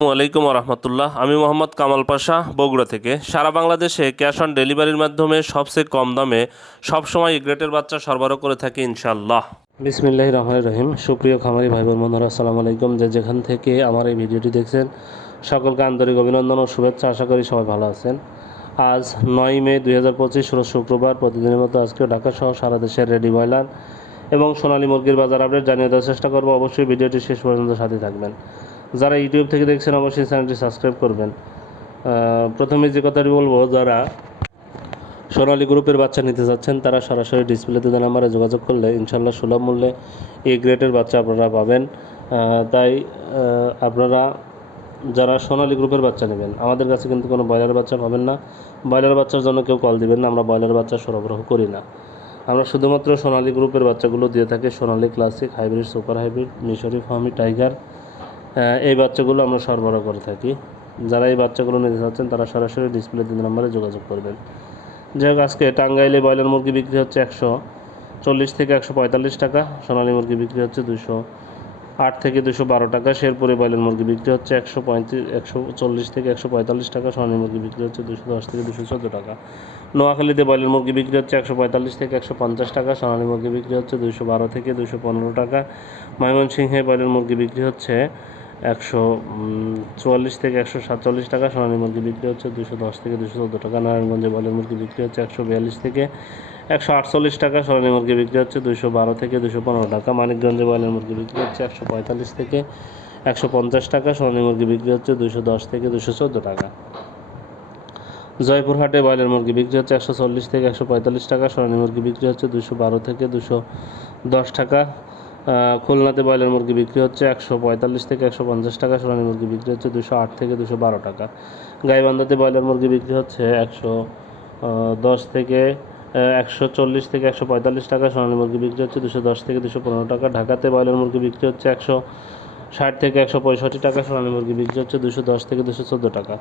আসসালামু আলাইকুম রহমতুল্লাহ। আমি মোহাম্মদ কামাল পাশা, বগুড়া থেকে। সারা বাংলাদেশে ক্যাশ অন ডেলিভারির মাধ্যমে সবচেয়ে কম দামে সবসময় গ্রেটের বাচ্চা সরবরাহ করে থাকি ইনশাল্লাহ। বিসমিল্লাহির রহমানির রহিম। সুপ্রিয় খামারি ভাই বোন বন্ধুরা, আসসালামু আলাইকুম। যেখান থেকে আমার এই ভিডিওটি দেখছেন সকলকে আন্তরিক অভিনন্দন ও শুভেচ্ছা। আশা করি সবাই ভালো আছেন। আজ 9 মে 2025 রোজ শুক্রবার। প্রতিদিনের মতো আজকেও ঢাকা সহ সারা দেশের রেডি ব্রয়লার এবং সোনালী মুরগির বাজার আপডেট জানিয়ে দেওয়ার চেষ্টা করব। অবশ্যই ভিডিওটি শেষ পর্যন্ত সাথে থাকবেন। যারা ইউটিউব থেকে দেখছেন অবশ্যই চ্যানেলটি সাবস্ক্রাইব করবেন। প্রথমে যে কথাটি বলবো, যারা সোনালী গ্রুপের বাচ্চা নিতে যাচ্ছেন তারা সরাসরি ডিসপ্লেতে দেওয়া নাম্বারে যোগাযোগ করলে ইনশাল্লাহ সুলভ মূল্যে এই গ্রেডের বাচ্চা আপনারা পাবেন। তাই আপনারা যারা সোনালী গ্রুপের বাচ্চা নেবেন, আমাদের কাছে কিন্তু কোনো ব্রয়লার বাচ্চা পাবেন না। ব্রয়লার বাচ্চার জন্য কেউ কল দিবেন না, আমরা ব্রয়লার বাচ্চা সরবরাহ করি না। আমরা শুধুমাত্র সোনালী গ্রুপের বাচ্চাগুলো দিয়ে থাকি। Sonali classic, hybrid, super hybrid, মিশরি, ফার্মি, টাইগার, এই বাচ্চাগুলো আমরা সরবরাহ করে থাকি। যারা এই বাচ্চাগুলো নিতে চাচ্ছেন তারা সরাসরি ডিসপ্লে তিন নম্বরে যোগাযোগ করবেন। যাই হোক, আজকে টাঙ্গাইলে ব্রয়লার মুরগি বিক্রি হচ্ছে 140 থেকে 145 টাকা। সোনালী মুরগি বিক্রি হচ্ছে 208 থেকে 212 টাকা। শেরপুরে ব্রয়লার মুরগি বিক্রি হচ্ছে 140 থেকে 145 টাকা। সোনালী মুরগি বিক্রি হচ্ছে 210 থেকে 214 টাকা। নোয়াখালীতে ব্রয়লার মুরগি বিক্রি হচ্ছে 145 থেকে 150 টাকা। সোনালী মুরগি বিক্রি হচ্ছে 212 থেকে 215 টাকা। ময়মনসিংহে ব্রয়লার মুরগি বিক্রি হচ্ছে 144 থেকে 147 টাকা। সোনালী মুরগি বিক্রি হচ্ছে 210 থেকে 214 টাকা। নারায়ণগঞ্জে ব্রয়লার মুরগি বিক্রি হচ্ছে 142 থেকে 148 টাকা। সোনালী মুরগি বিক্রি হচ্ছে 212 থেকে 215 টাকা। মানিকগঞ্জে ব্রয়লার মুরগি বিক্রি হচ্ছে 145 থেকে 150 টাকা। সোনালী মুরগি বিক্রি হচ্ছে 210 থেকে 214 টাকা। জয়পুরহাটে ব্রয়লার মুরগি বিক্রি হচ্ছে 140 থেকে 145 টাকা। সোনালী মুরগি বিক্রি হচ্ছে 212 থেকে 210 টাকা। খুলনাতে ব্রয়লার মুরগি বিক্রি হচ্ছে 145 থেকে 150 টাকা। সোনালী মুরগি বিক্রি হচ্ছে 208 থেকে 212 টাকা। গাইবান্ধাতে ব্রয়লার মুরগি বিক্রি হচ্ছে 110 থেকে 140 থেকে 145 টাকা। সোনালী মুরগি বিক্রি হচ্ছে 210 থেকে 215 টাকা। ঢাকাতে ব্রয়লার মুরগি বিক্রি হচ্ছে 160 থেকে 165 টাকা। সোনালী মুরগি বিক্রি হচ্ছে 210 থেকে 214 টাকা।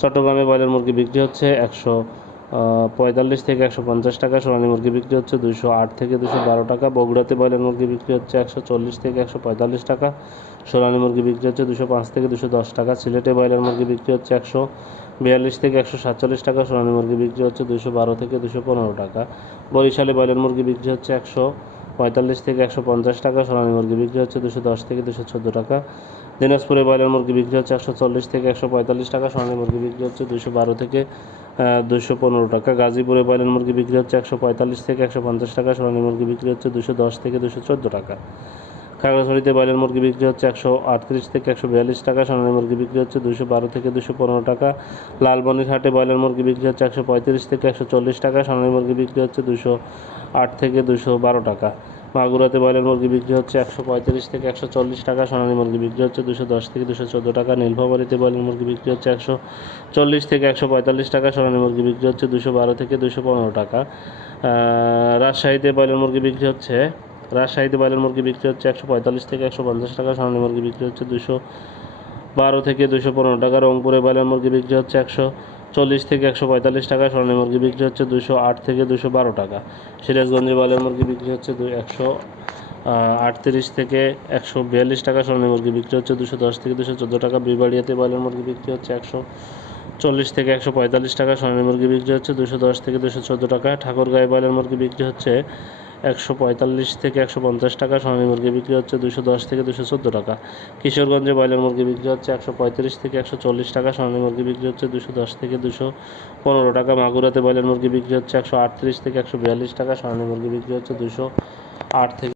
চট্টগ্রামে ব্রয়লার মুরগি বিক্রি হচ্ছে 145 থেকে 150 টাকা। সোনালী মুরগি বিক্রি হচ্ছে 208 থেকে 212 টাকা। বগুড়াতে ব্রয়লার মুরগি বিক্রি হচ্ছে 140 থেকে 145 টাকা। সোনালী মুরগি বিক্রি হচ্ছে 205 থেকে 210 টাকা। সিলেটে ব্রয়লার মুরগি বিক্রি হচ্ছে 142 থেকে 147 টাকা। সোনালী মুরগি বিক্রি হচ্ছে 212 থেকে 215 টাকা। বরিশালে ব্রয়লার মুরগি বিক্রি হচ্ছে 145 থেকে 150 টাকা। সোনালী মুরগি বিক্রি হচ্ছে 210 থেকে 214 টাকা। দিনাজপুরে ব্রয়লার মুরগি বিক্রি হচ্ছে 140 থেকে 145 টাকা। সোনালী মুরগি বিক্রি হচ্ছে 212 থেকে 215 টাকা। গাজীপুরে ব্রয়লার মুরগি বিক্রি হচ্ছে 145 থেকে 150 টাকা। সোনালী মুরগি বিক্রি হচ্ছে 210 থেকে 214 টাকা। খাগড়াছড়িতে ব্রয়লার মুরগি বিক্রি হচ্ছে 138 থেকে 142 টাকা। সোনালী মুরগি বিক্রি হচ্ছে 212 থেকে 215 টাকা। লালমনিরহাটে ব্রয়লার মুরগি বিক্রি হচ্ছে 135 থেকে 140 টাকা। সোনালী মুরগি বিক্রি হচ্ছে 208 থেকে 212 টাকা। মাগুরাতে ব্রয়লার মুরগি বিক্রি হচ্ছে 135 থেকে 140 টাকা। সোনালী মুরগি বিক্রি হচ্ছে 210 থেকে 214 টাকা। নীলফামারীতে ব্রয়লার মুরগি বিক্রি হচ্ছে 140 থেকে 145 টাকা। সোনালী মুরগি বিক্রি হচ্ছে 212 থেকে 215 টাকা। রাজশাহীতে ব্রয়লার মুরগি বিক্রি হচ্ছে 145 থেকে 150 টাকা। সোনালী মুরগি বিক্রি হচ্ছে 212 থেকে 215 টাকা। রংপুরে ব্রয়লার মুরগি বিক্রি হচ্ছে 140 থেকে 145 টাকা। সোনালী মুরগি বিক্রি হচ্ছে 208 থেকে 212 টাকা। সিরাজগঞ্জে ব্রয়লার মুরগি বিক্রি হচ্ছে 138 থেকে 142 টাকা। সোনালী মুরগি বিক্রি হচ্ছে 210 থেকে 214 টাকা। বিবাড়িয়াতে ব্রয়লার মুরগি বিক্রি হচ্ছে 140 থেকে 145 টাকা। সোনালী মুরগি বিক্রি হচ্ছে 210 থেকে 214 টাকা। ঠাকুরগাঁয়ে ব্রয়লার মুরগি বিক্রি হচ্ছে 145 থেকে 150 টাকা। সোনালী মুরগি বিক্রি হচ্ছে 210 থেকে 214 টাকা। কিশোরগঞ্জে ব্রয়লার মুরগি বিক্রি হচ্ছে 135 থেকে 140 টাকা। সোনালী মুরগি বিক্রি হচ্ছে 210 থেকে 215 টাকা। মাগুরাতে ব্রয়লার মুরগি বিক্রি হচ্ছে 138 থেকে 142 টাকা। সোনালী মুরগি বিক্রি হচ্ছে 208 থেকে